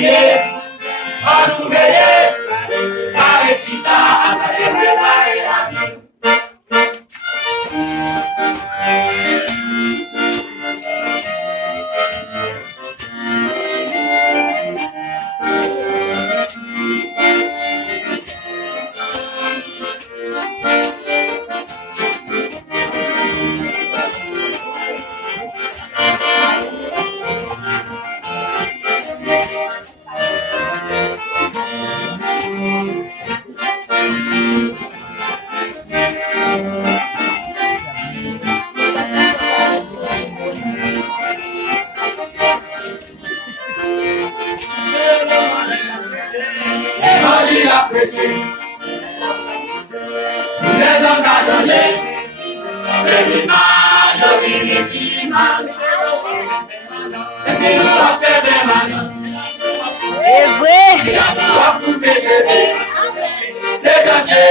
prier, à nous veiller, à réciter, à préparer la vie. Évangile apprécié, les hommes ont changé, c'est l'image de l'image. Et si nous rappelons maintenant, C'est vrai. il y a trois pour pécher, c'est caché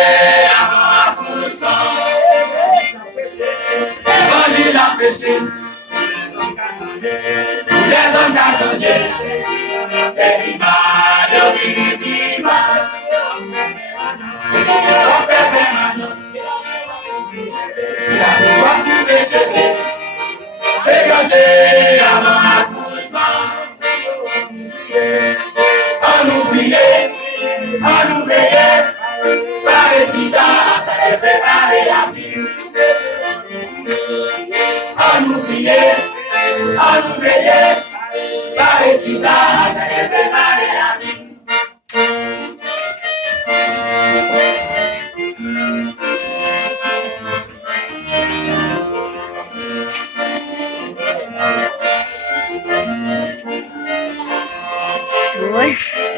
avant la poursuite. Évangile apprécié, les hommes ont changé, c'est l'image de l'image. Et si nous rappelons maintenant, il y a trois pour pécher, c'est caché avant l'accouchement. À nous prier, à nous veiller, par réciter, à préparer la vie. À nous prier, à nous veiller, par réciter, à préparer la vie. Ouais.